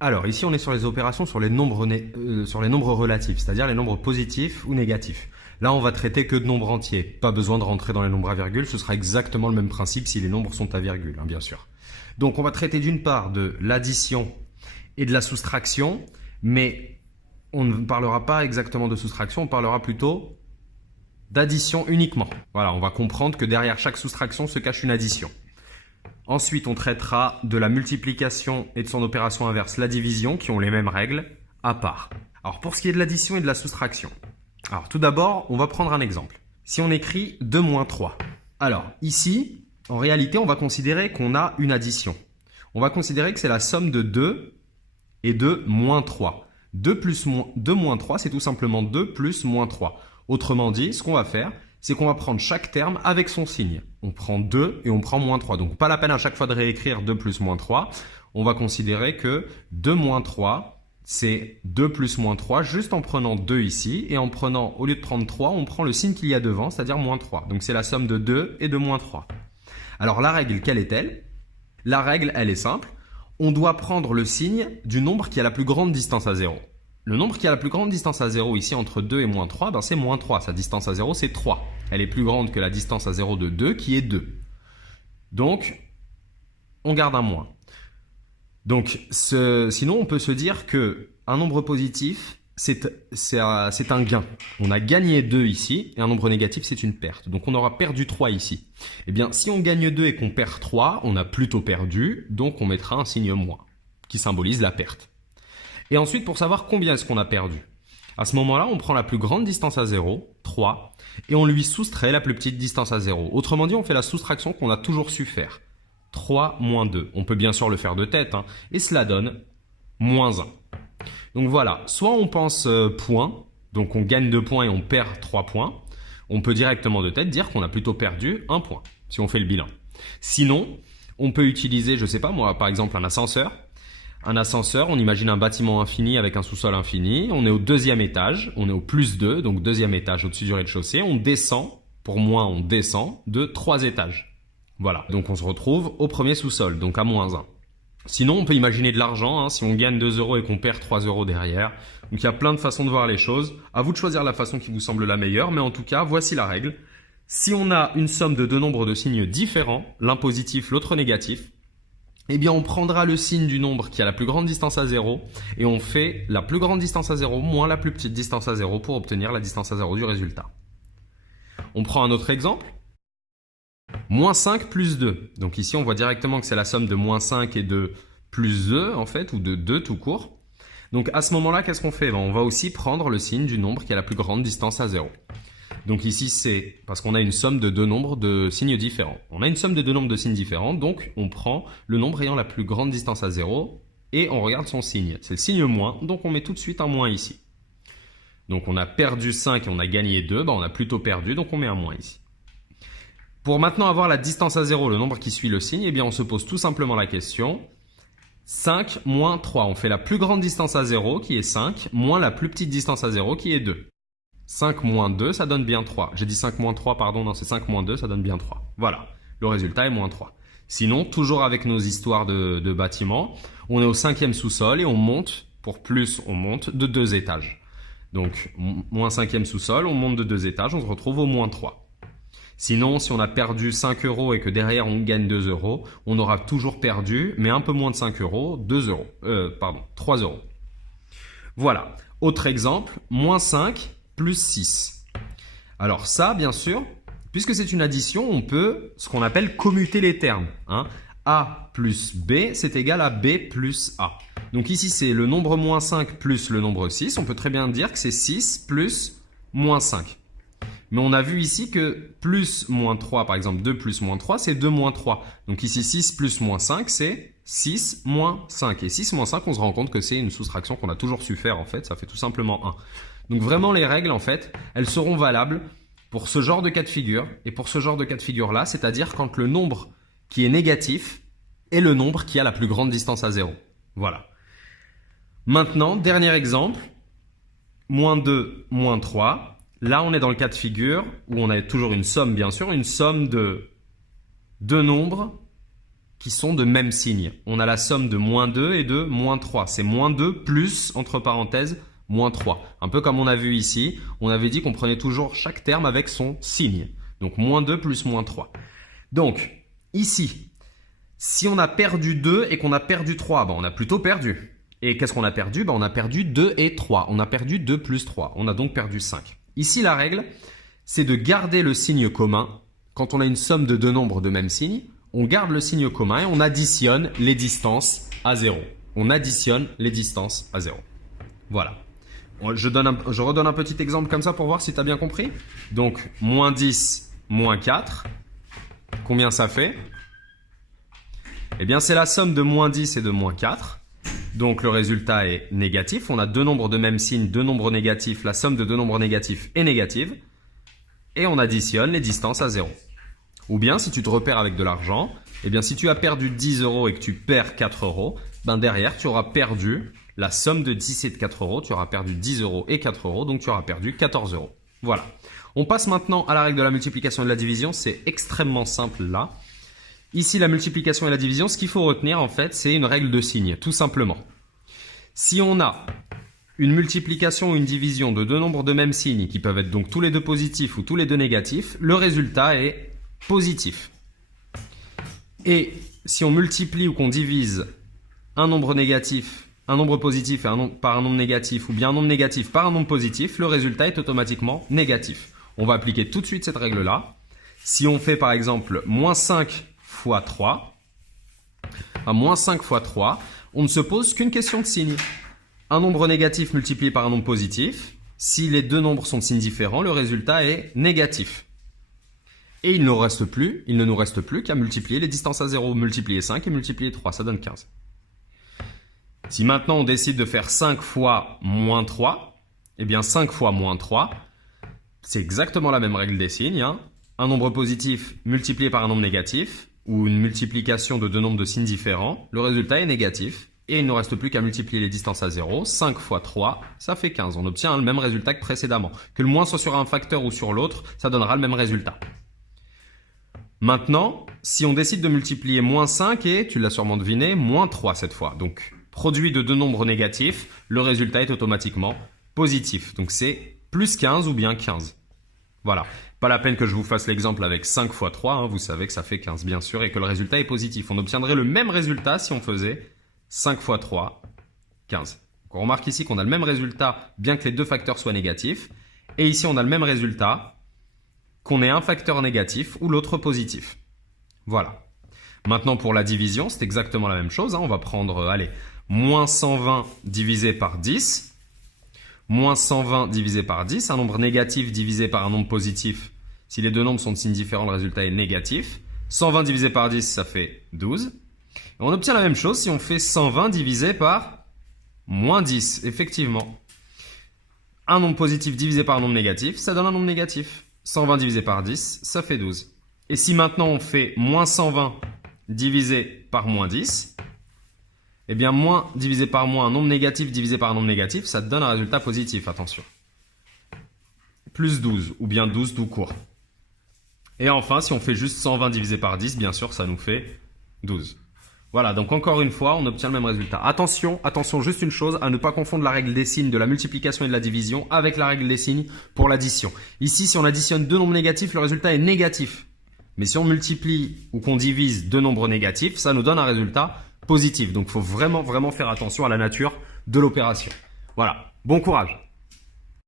Alors, ici, on est sur les opérations sur les nombres, sur les nombres relatifs, c'est-à-dire les nombres positifs ou négatifs. Là, on va traiter que de nombres entiers. Pas besoin de rentrer dans les nombres à virgule, ce sera exactement le même principe si les nombres sont à virgule, hein, bien sûr. Donc, on va traiter d'une part de l'addition et de la soustraction, mais on ne parlera pas exactement de soustraction, on parlera plutôt d'addition uniquement. Voilà, on va comprendre que derrière chaque soustraction se cache une addition. Ensuite, on traitera de la multiplication et de son opération inverse, la division, qui ont les mêmes règles, à part. Alors, pour ce qui est de l'addition et de la soustraction. Alors, tout d'abord, on va prendre un exemple. Si on écrit 2 moins 3. Alors, ici, en réalité, on va considérer qu'on a une addition. On va considérer que c'est la somme de 2 et de moins 3. 2 moins 3, c'est tout simplement 2 plus moins 3. Autrement dit, ce qu'on va faire, c'est qu'on va prendre chaque terme avec son signe. On prend 2 et on prend moins 3. Donc, pas la peine à chaque fois de réécrire 2 plus moins 3. On va considérer que 2 moins 3, c'est 2 plus moins 3, juste en prenant 2 ici. Et en prenant, au lieu de prendre 3, on prend le signe qu'il y a devant, c'est-à-dire moins 3. Donc, c'est la somme de 2 et de moins 3. Alors, la règle, quelle est-elle? La règle, elle est simple. On doit prendre le signe du nombre qui a la plus grande distance à 0. Le nombre qui a la plus grande distance à 0 ici entre 2 et moins 3, ben c'est moins 3. Sa distance à 0, c'est 3. Elle est plus grande que la distance à 0 de 2 qui est 2. Donc, on garde un moins. Donc, sinon, on peut se dire qu'un nombre positif, c'est un gain. On a gagné 2 ici, et un nombre négatif, c'est une perte. Donc, on aura perdu 3 ici. Eh bien, si on gagne 2 et qu'on perd 3, on a plutôt perdu, donc on mettra un signe moins, qui symbolise la perte. Et ensuite, pour savoir combien est-ce qu'on a perdu, à ce moment-là, on prend la plus grande distance à 0, 3, et on lui soustrait la plus petite distance à 0. Autrement dit, on fait la soustraction qu'on a toujours su faire. 3 moins 2. On peut bien sûr le faire de tête, hein, et cela donne moins 1. Donc voilà, soit on pense point, donc on gagne 2 points et on perd 3 points. On peut directement de tête dire qu'on a plutôt perdu 1 point, si on fait le bilan. Sinon, on peut utiliser, je sais pas moi, par exemple un ascenseur. Un ascenseur, on imagine un bâtiment infini avec un sous-sol infini. On est au 2e étage, on est au plus 2, donc 2e étage au-dessus du rez-de-chaussée. On descend, pour moins on descend, de 3 étages. Voilà, donc on se retrouve au premier sous-sol, donc à moins 1. Sinon, on peut imaginer de l'argent, hein, si on gagne 2 euros et qu'on perd 3 euros derrière. Donc il y a plein de façons de voir les choses. À vous de choisir la façon qui vous semble la meilleure, mais en tout cas, voici la règle. Si on a une somme de deux nombres de signes différents, l'un positif, l'autre négatif, eh bien, on prendra le signe du nombre qui a la plus grande distance à 0 et on fait la plus grande distance à 0 moins la plus petite distance à 0 pour obtenir la distance à 0 du résultat. On prend un autre exemple. Moins 5 plus 2. Donc ici, on voit directement que c'est la somme de moins 5 et de plus 2, en fait, ou de 2 tout court. Donc à ce moment-là, qu'est-ce qu'on fait? On va aussi prendre le signe du nombre qui a la plus grande distance à 0. Donc ici, c'est parce qu'on a une somme de deux nombres de signes différents. On a une somme de deux nombres de signes différents, donc on prend le nombre ayant la plus grande distance à 0 et on regarde son signe. C'est le signe moins, donc on met tout de suite un moins ici. Donc on a perdu 5 et on a gagné 2, on a plutôt perdu, donc on met un moins ici. Pour maintenant avoir la distance à 0, le nombre qui suit le signe, eh bien on se pose tout simplement la question 5 moins 3. On fait la plus grande distance à 0 qui est 5, moins la plus petite distance à 0 qui est 2. 5 moins 2, ça donne bien 3. J'ai dit 5 moins 3, pardon, non, c'est 5 moins 2, ça donne bien 3. Voilà, le résultat est moins 3. Sinon, toujours avec nos histoires de bâtiments, on est au 5e sous-sol et on monte, pour plus, on monte de 2 étages. Donc, moins 5e sous-sol, on monte de 2 étages, on se retrouve au moins 3. Sinon, si on a perdu 5 euros et que derrière on gagne 2 euros, on aura toujours perdu, mais un peu moins de 5 euros, 3 euros. Voilà. Autre exemple, moins 5 plus 6. Alors ça, bien sûr, puisque c'est une addition, on peut ce qu'on appelle commuter les termes. A plus B, c'est égal à B plus A. Donc ici, c'est le nombre moins 5 plus le nombre 6. On peut très bien dire que c'est 6 plus moins 5. Mais on a vu ici que plus moins 3, par exemple 2 plus moins 3, c'est 2 moins 3. Donc ici, 6 plus moins 5, c'est 6 moins 5. Et 6 moins 5, on se rend compte que c'est une soustraction qu'on a toujours su faire en fait. Ça fait tout simplement 1. Donc vraiment, les règles, en fait, elles seront valables pour ce genre de cas de figure et pour ce genre de cas de figure-là, c'est-à-dire quand le nombre qui est négatif est le nombre qui a la plus grande distance à 0. Voilà. Maintenant, dernier exemple, moins 2, moins 3. Là, on est dans le cas de figure où on a toujours une somme, bien sûr, une somme de deux nombres qui sont de même signe. On a la somme de moins 2 et de moins 3. C'est moins 2 plus, entre parenthèses, moins 3. Un peu comme on a vu ici, on avait dit qu'on prenait toujours chaque terme avec son signe. Donc moins 2 plus moins 3. Donc, ici, si on a perdu 2 et qu'on a perdu 3, ben on a plutôt perdu. Et qu'est-ce qu'on a perdu? Ben on a perdu 2 et 3. On a perdu 2 plus 3. On a donc perdu 5. Ici, la règle, c'est de garder le signe commun. Quand on a une somme de deux nombres de même signe, on garde le signe commun et on additionne les distances à 0. On additionne les distances à 0. Voilà. Je redonne un petit exemple comme ça pour voir si tu as bien compris. Donc, moins 10, moins 4. Combien ça fait? Eh bien, c'est la somme de moins 10 et de moins 4. Donc, le résultat est négatif. On a deux nombres de même signe, deux nombres négatifs. La somme de deux nombres négatifs est négative. Et on additionne les distances à 0. Ou bien, si tu te repères avec de l'argent, eh bien, si tu as perdu 10 € et que tu perds 4 €, ben derrière, tu auras perdu la somme de 10 et de 4 €. Tu auras perdu 10 € et 4 €, donc tu auras perdu 14 €. Voilà. On passe maintenant à la règle de la multiplication et de la division. C'est extrêmement simple là. Ici, la multiplication et la division, ce qu'il faut retenir, en fait, c'est une règle de signe, tout simplement. Si on a une multiplication ou une division de deux nombres de même signe, qui peuvent être donc tous les deux positifs ou tous les deux négatifs, le résultat est positif. Et si on multiplie ou qu'on divise un nombre négatif, un nombre positif par un nombre négatif, ou bien un nombre négatif par un nombre positif, le résultat est automatiquement négatif. On va appliquer tout de suite cette règle-là. Si on fait par exemple moins 5 fois 3, à moins 5 fois 3, on ne se pose qu'une question de signe. Un nombre négatif multiplié par un nombre positif, si les deux nombres sont de signes différents, le résultat est négatif. Et il ne nous reste plus qu'à multiplier les distances à 0, multiplier 5 et multiplier 3, ça donne 15. Si maintenant on décide de faire 5 fois moins 3, eh bien 5 fois moins 3, c'est exactement la même règle des signes. Un nombre positif multiplié par un nombre négatif, ou une multiplication de deux nombres de signes différents, le résultat est négatif. Et il ne nous reste plus qu'à multiplier les distances à 0. 5 fois 3, ça fait 15. On obtient le même résultat que précédemment. Que le moins soit sur un facteur ou sur l'autre, ça donnera le même résultat. Maintenant, si on décide de multiplier moins 5 et, tu l'as sûrement deviné, moins 3 cette fois. Donc, produit de deux nombres négatifs, le résultat est automatiquement positif. Donc, c'est plus 15 ou bien 15. Voilà. Pas la peine que je vous fasse l'exemple avec 5 fois 3. Vous savez que ça fait 15, bien sûr, et que le résultat est positif. On obtiendrait le même résultat si on faisait 5 fois 3, 15. Donc, on remarque ici qu'on a le même résultat, bien que les deux facteurs soient négatifs. Et ici, on a le même résultat, qu'on ait un facteur négatif ou l'autre positif. Voilà. Maintenant, pour la division, c'est exactement la même chose. On va prendre, moins 120 divisé par 10. Moins 120 divisé par 10. Un nombre négatif divisé par un nombre positif. Si les deux nombres sont de signes différents, le résultat est négatif. 120 divisé par 10, ça fait 12. Et on obtient la même chose si on fait 120 divisé par moins 10, effectivement. Un nombre positif divisé par un nombre négatif, ça donne un nombre négatif. 120 divisé par 10, ça fait 12. Et si maintenant on fait moins 120 divisé par moins 10, eh bien moins divisé par moins, un nombre négatif divisé par un nombre négatif, ça te donne un résultat positif, attention. Plus 12, ou bien 12 tout court. Et enfin, si on fait juste 120 divisé par 10, bien sûr, ça nous fait 12. Voilà, donc encore une fois, on obtient le même résultat. Attention, juste une chose, à ne pas confondre la règle des signes de la multiplication et de la division avec la règle des signes pour l'addition. Ici, si on additionne deux nombres négatifs, le résultat est négatif. Mais si on multiplie ou qu'on divise deux nombres négatifs, ça nous donne un résultat positif. Donc, il faut vraiment faire attention à la nature de l'opération. Voilà, bon courage!